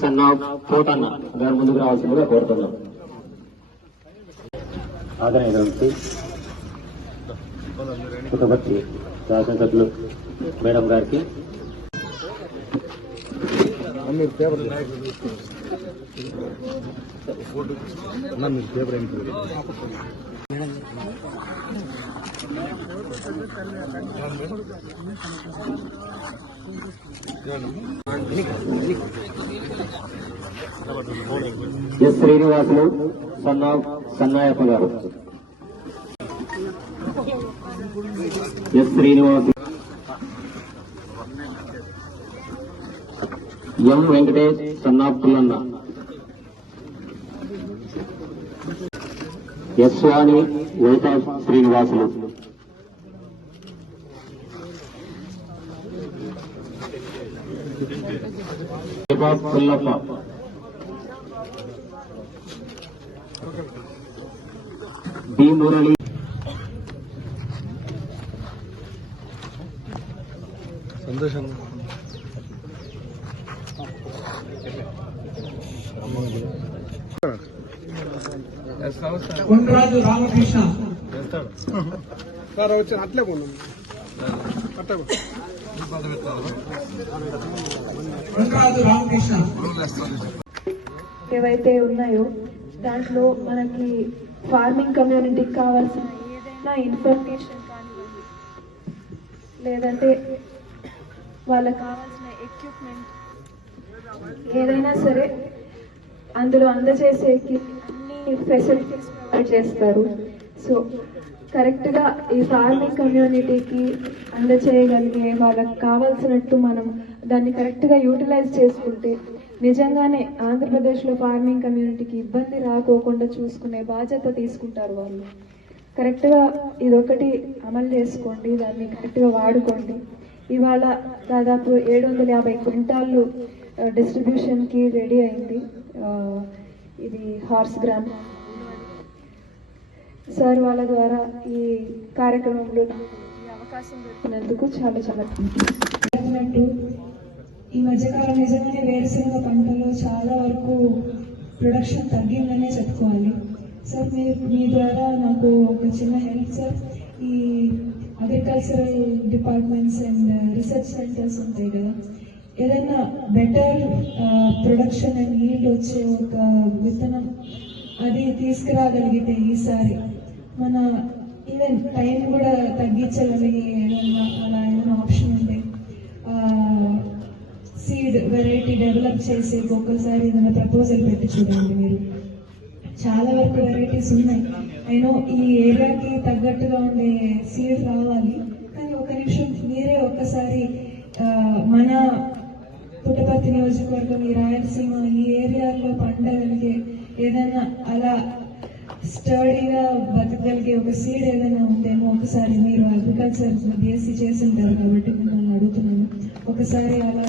Son of Pothanna గారు ముందుకు రావాల్సిందిగా కోరుతున్నాం. ఆదరణకి పుట్టపర్తి శాసనసభ్యులు మేడం గారికి. మీరు పేపర్ మీరు paper yes Srinivasulu Sanna Sannayappa garu. S Srinivasu. M Venkatesh Sannapullanna S Vani వైతా Srinivasulu. Pullappa B Murali సంతోషంగా కొండరాజు రామకృష్ణ సార్ వచ్చాను అట్లే కొన్నాం అట్లే కొండరాజు రామకృష్ణ ఏవైతే ఉన్నాయో దాంట్లో మనకి ఫార్మింగ్ కమ్యూనిటీకి కావాల్సిన ఏదైనా ఇన్ఫర్మేషన్ కానివ్వండి లేదంటే వాళ్ళకి కావాల్సిన ఎక్విప్మెంట్ ఏదైనా సరే అందులో అందజేసేకి అన్ని ఫెసిలిటీస్ ప్రొవైడ్ చేస్తారు. సో కరెక్ట్గా ఈ ఫార్మింగ్ కమ్యూనిటీకి అందచేయగలిగే వాళ్ళకి కావాల్సినట్టు మనం దాన్ని కరెక్ట్గా యూటిలైజ్ చేసుకుంటే నిజంగానే ఆంధ్రప్రదేశ్లో ఫార్మింగ్ కమ్యూనిటీకి ఇబ్బంది రాకోకుండా చూసుకునే బాధ్యత తీసుకుంటారు వాళ్ళు. కరెక్ట్గా ఇదొకటి అమలు చేసుకోండి దాన్ని కరెక్ట్గా వాడుకోండి. ఇవాళ దాదాపు ఏడు వందల యాభై క్వింటాళ్ళు డిస్ట్రిబ్యూషన్కి రెడీ అయింది. ఇది హార్స్ గ్రామ్. సార్ వాళ్ళ ద్వారా ఈ కార్యక్రమంలో అవకాశం దొరికినందుకు చాలా చాలా ఈ మధ్యకాలం నిజంగానే వేరుశనగ పంటలో చాలా వరకు ప్రొడక్షన్ తగ్గిందనే చెప్పుకోవాలి. సార్ మీరు మీ ద్వారా నాకు ఒక చిన్న హెల్ప్ సార్ ఈ agricultural departments and research centres ఉంటాయి కదా. ఏదైనా బెటర్ ప్రొడక్షన్ అండ్ ఈల్డ్ వచ్చే ఒక విత్తనం అది తీసుకురాగలిగితే ఈసారి మన ఈవెన్ టైం కూడా తగ్గించగలిగే ఏదైనా అలా ఏమైనా ఆప్షన్ ఉంటే సీడ్ వెరైటీ డెవలప్ చేసి ఒక్కసారి ఏదైనా ప్రపోజల్ పెట్టి చూడండి మీరు. చాలా వరకు వెరైటీస్ ఉన్నాయి. అయినో ఈ ఏరియాకి తగ్గట్టుగా ఉండే సీడ్ రావాలి కానీ ఒక నిమిషం మీరే ఒక్కసారి మన పుట్టపర్తి నియోజకవర్గం ఈ రాయలసీమ ఈ ఏరియాలో పండగలిగే ఏదైనా అలా స్టడీగా బతకగలిగే ఒక సీడ్ ఏదైనా ఉందేమో ఒకసారి మీరు అగ్రికల్చర్ బీఎస్సీ చేసి ఉంటారు కాబట్టి మిమ్మల్ని అడుగుతున్నాను. ఒకసారి అలా